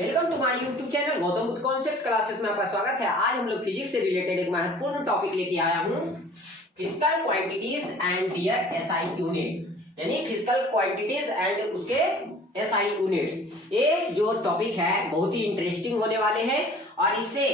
Welcome to my YouTube channel Gautam Buddha concept classes में आपका स्वागत है। आज हम लोग फिजिक्स से रिलेटेड एक महत्वपूर्ण टॉपिक लेके आया हूँ, physical quantities and their SI unit, यानी फिजिकल क्वांटिटीज एंड उसके एसआई यूनिट्स। ये जो टॉपिक है बहुत ही इंटरेस्टिंग होने वाले हैं और इससे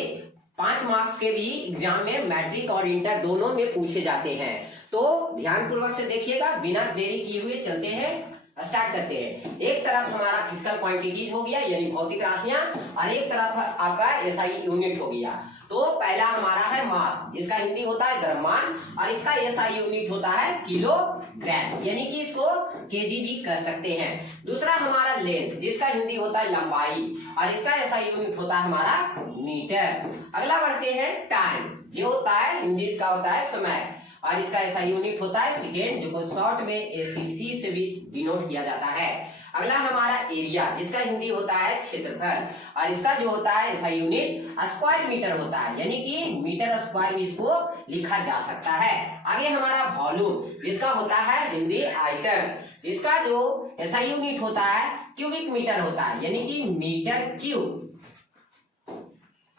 5 मार्क्स के भी एग्जाम में मैट्रिक और इंटर दोनों में पूछे जाते हैं। तो ध्यानपूर्वक से देखिएगा, बिना देरी किए हुए चलते हैं, स्टार्ट करते हैं। एक तरफ हमारा फिजिकल क्वांटिटीज हो गया यानी भौतिक राशियां, और एक तरफ आपका एसआई यूनिट हो गया। तो पहला हमारा है मास, जिसका हिंदी होता है द्रव्यमान, और इसका एसआई यूनिट होता है किलोग्राम, यानी कि इसको केजी भी कह सकते हैं। दूसरा हमारा लेंथ, जिसका हिंदी होता है लंबाई, और इसका एसआई यूनिट होता है हमारा मीटर। अगला बढ़ते हैं टाइम, जो होता है हिंदी इसका होता है समय, और इसका ऐसा यूनिट होता है सेकेंड, जो को शॉर्ट में एसीसी से भी डिनोट किया जाता है। अगला हमारा एरिया, जिसका हिंदी होता है क्षेत्रफल, और इसका जो होता है ऐसा यूनिट स्क्वायर मीटर होता है, यानी कि मीटर स्क्वायर भी इसको लिखा जा सकता है। आगे हमारा वॉल्यूम, जिसका होता है हिंदी आयतन, इसका जो ऐसा यूनिट होता है क्यूबिक मीटर होता है, यानी कि मीटर क्यूब।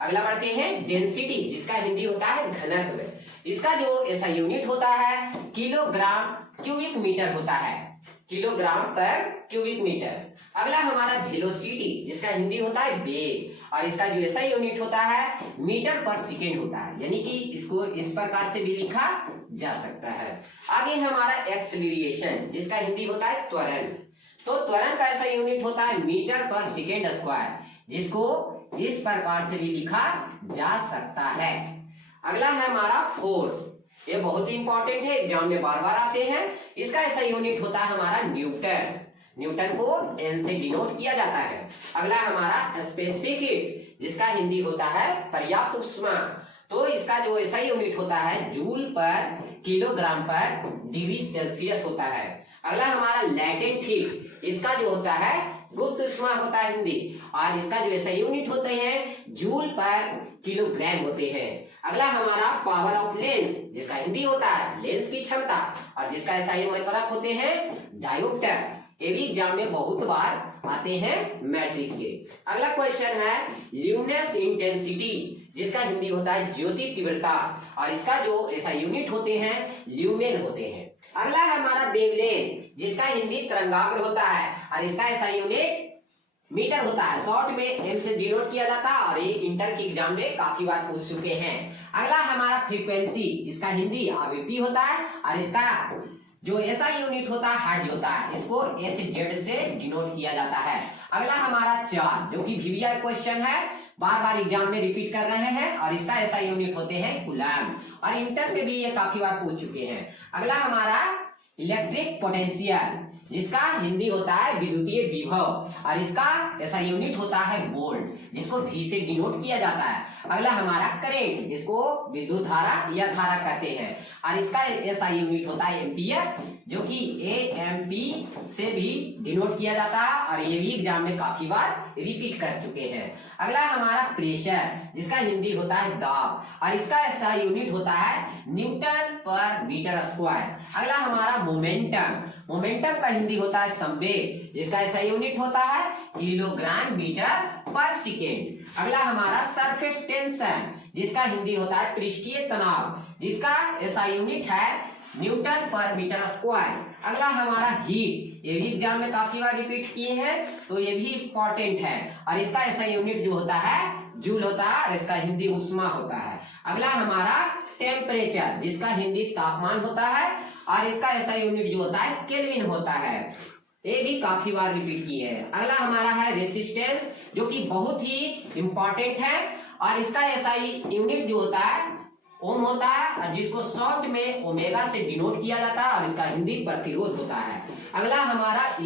अगला बढ़ते हैं डेंसिटी, जिसका हिंदी होता है घनत्व, इसका जो ऐसा यूनिट होता है किलोग्राम क्यूबिक मीटर होता है, किलोग्राम पर क्यूबिक मीटर। अगला हमारा वेलोसिटी, जिसका हिंदी होता है वेग, और इसका जो ऐसा यूनिट होता है मीटर पर सेकेंड होता है, यानी कि इसको इस प्रकार से भी लिखा जा सकता है। आगे हमारा एक्सेलरेशन, जिसका हिंदी होता है त्वरण, तो त्वरण का ऐसा यूनिट होता है मीटर पर सेकेंड स्क्वायर, जिसको इस प्रकार से भी लिखा जा सकता है। अगला है हमारा फोर्स, ये बहुत ही इंपॉर्टेंट है, एग्जाम में बार बार आते हैं। इसका ऐसा यूनिट होता है हमारा न्यूटन, न्यूटन को एन से डिनोट किया जाता है। अगला हमारा स्पेसिफिक हीट, जिसका हिंदी होता है पर्याप्त उष्मा, तो इसका जो ऐसा यूनिट होता है जूल पर किलोग्राम पर डिग्री सेल्सियस होता है। अगला हमारा लैटेंट हीट, इसका जो होता है गुप्त उष्मा होता है हिंदी, और इसका जो ऐसा यूनिट होते हैं जूल पर किलोग्राम होते हैं। अगला हमारा पावर ऑफ लेंस, जिसका हिंदी होता है लेंस की क्षमता, और जिसका ऐसा मतलब होते हैं डायोप्टर। ये भी एग्जाम में बहुत बार आते हैं मैट्रिक के। अगला क्वेश्चन है ल्यूमिनस इंटेंसिटी, जिसका हिंदी होता है ज्योति तीव्रता, और इसका जो ऐसा यूनिट होते हैं ल्यूमेन होते हैं। अगला है हमारा वेवलेंथ, जिसका हिंदी तरंगाग्र होता है, और इसका ऐसा यूनिट मीटर होता है, शॉर्ट में एम से डिनोट किया जाता है, और ये इंटर के एग्जाम में काफी बार पूछ चुके हैं। अगला हमारा फ्रीक्वेंसी, जिसका हिंदी आवृत्ति होता है, और इसका जो ऐसा यूनिट होता है हर्ट्ज होता है, इसको HZ से डिनोट किया जाता है। अगला हमारा चार्ज, जो कि VVI क्वेश्चन है, बार बार एग्जाम में रिपीट कर रहे हैं, और इसका ऐसा यूनिट होते हैं कूलम, और इंटर में भी ये काफी बार पूछ चुके हैं। अगला हमारा इलेक्ट्रिक पोटेंशियल, जिसका हिंदी होता है विद्युतीय विभव, और इसका ऐसा यूनिट होता है वोल्ट, जिसको V से डिनोट किया जाता है। अगला हमारा करंट, जिसको विद्युत धारा या धारा कहते हैं, और इसका ऐसा यूनिट होता है एम्पियर, जो कि AMP से भी डिनोट किया जाता है, और ये भी एग्जाम में काफी बार रिपीट कर चुके हैं। अगला हमारा प्रेशर, जिसका हिंदी होता है दाब, और इसका ऐसा यूनिट होता है न्यूटन पर मीटर स्क्वायर। अगला हमारा मोमेंटम, मोमेंटम का हिंदी होता है संवेग, जिसका ऐसा यूनिट होता है किलोग्राम मीटर पर सेकेंड। अगला हमारा सरफेस टेंशन, जिसका हिंदी होता है पृष्ठीय तनाव, जिसका ऐसा यूनिट है न्यूटन पर मीटर स्क्वायर। अगला हमारा हीट, ये भी एग्जाम में काफी बार रिपीट किए हैं, तो ये भी इंपॉर्टेंट है, और इसका ऐसा यूनिट जो होता है जूल होता है, और इसका हिंदी उष्मा होता है। अगला हमारा टेम्परेचर, जिसका हिंदी तापमान होता है, और इसका ऐसा यूनिट जो होता है केल्विन होता है, ये भी काफी बार रिपीट किए हैं। अगला हमारा है रेसिस्टेंस, जो कि बहुत ही इंपॉर्टेंट है, और इसका ऐसा यूनिट जो होता है ओम होता है, और जिसको शॉर्ट में ओमेगा से डिनोट किया जाता है, और इसका हिंदी प्रतिरोध होता है। अगला हमारा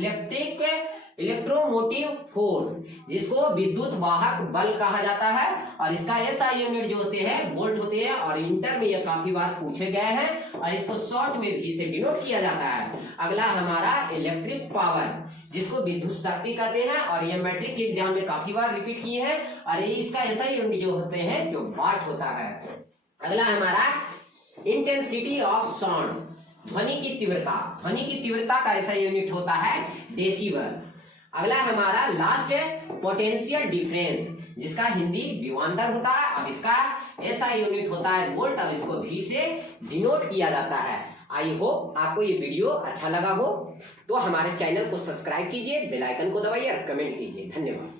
इलेक्ट्रोमोटिव फोर्स, जिसको विद्युत वाहक बल कहा जाता है, और इसका ऐसा यूनिट जो होते हैं वोल्ट होते हैं, और इंटर में ये काफी बार पूछे गए हैं, और इसको शॉर्ट में भी से डिनोट किया जाता है। अगला हमारा इलेक्ट्रिक पावर, जिसको विद्युत शक्ति कहते हैं, और ये मैट्रिक के एग्जाम में काफी बार रिपीट किए हैं, और ये इसका ऐसा यूनिट जो होते हैं जो वाट होता है। अगला हमारा इंटेंसिटी ऑफ साउंड, ध्वनि की तीव्रता, ध्वनि की तीव्रता का ऐसा यूनिट होता है डेसिबल। अगला हमारा लास्ट है पोटेंशियल डिफरेंस, जिसका हिंदी विभवांतर होता है। अब इसका एसआई यूनिट होता है वोल्ट, अब इसको वी से डिनोट किया जाता है। आई होप आपको ये वीडियो अच्छा लगा हो, तो हमारे चैनल को सब्सक्राइब कीजिए, बेल आइकन को दबाइए और कमेंट कीजिए। धन्यवाद।